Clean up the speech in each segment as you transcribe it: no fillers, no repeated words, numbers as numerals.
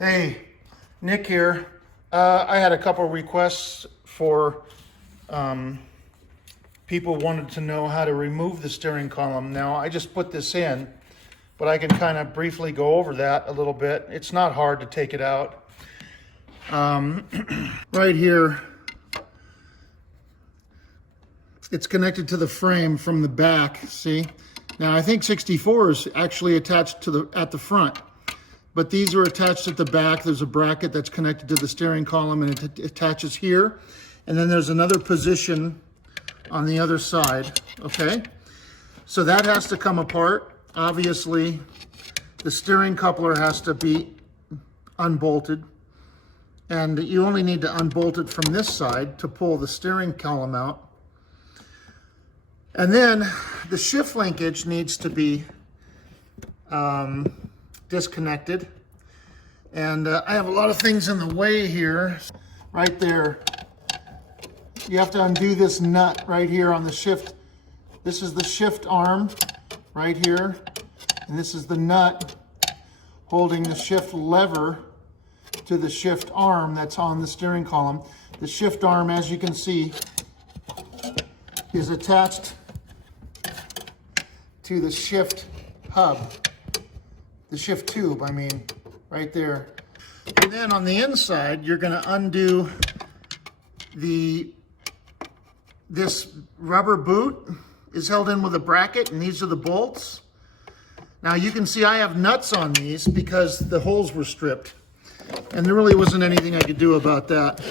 Hey, Nick here. I had a couple requests for people wanted to know how to remove the steering column. Now, I just put this in, but I can kind of briefly go over that a little bit. It's not hard to take it out. Right here, it's connected to the frame from the back, see? Now, I think 64 is actually attached to at the front. But these are attached at the back. There's a bracket that's connected to the steering column and it attaches here. And then there's another position on the other side, okay? So that has to come apart. Obviously, the steering coupler has to be unbolted. And you only need to unbolt it from this side to pull the steering column out. And then the shift linkage needs to be disconnected. And I have a lot of things in the way here. Right there, you have to undo this nut right here on the shift. This is the shift arm right here, and this is the nut holding the shift lever to the shift arm that's on the steering column. The shift arm, as you can see, is attached to the shift hub. The shift tube, I mean, right there. And then on the inside, you're going to undo this rubber boot is held in with a bracket, and these are the bolts. Now you can see I have nuts on these because the holes were stripped, and there really wasn't anything I could do about that.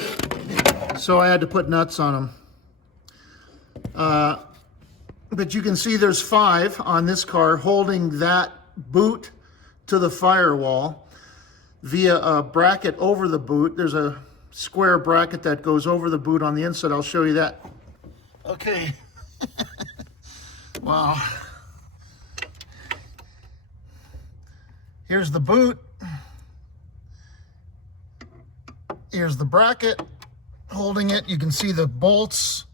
So I had to put nuts on them. But you can see there's 5 on this car holding that boot to the firewall via a bracket over the boot. There's a square bracket that goes over the boot on the inside. I'll show you that. Okay. Wow. Here's the boot. Here's the bracket holding it. You can see the bolts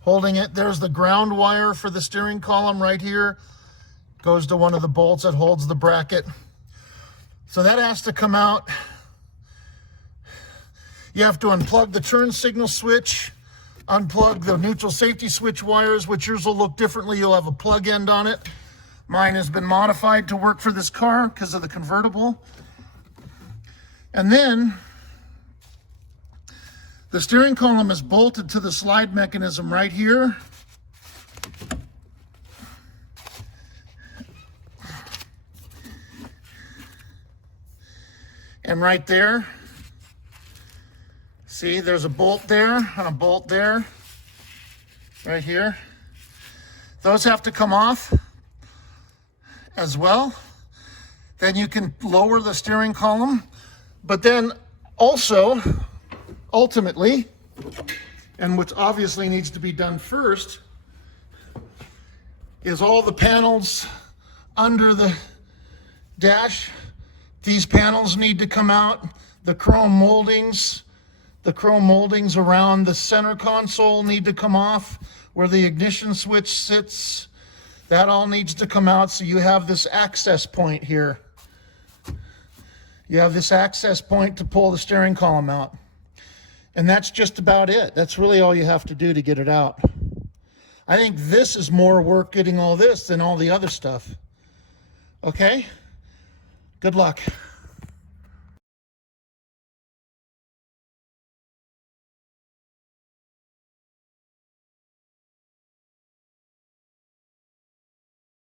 holding it. There's the ground wire for the steering column right here. Goes to one of the bolts that holds the bracket. So that has to come out. You have to unplug the turn signal switch, unplug the neutral safety switch wires, which yours will look differently. You'll have a plug end on it. Mine has been modified to work for this car because of the convertible. And then the steering column is bolted to the slide mechanism right here. And right there, see, there's a bolt there and a bolt there, right here. Those have to come off as well. Then you can lower the steering column. But then also, ultimately, and what obviously needs to be done first, is all the panels under the dash. These panels need to come out. The chrome moldings around the center console need to come off. Where the ignition switch sits, that all needs to come out. So you have this access point here. You have this access point to pull the steering column out. And that's just about it. That's really all you have to do to get it out. I think this is more work getting all this than all the other stuff. Okay? Good luck.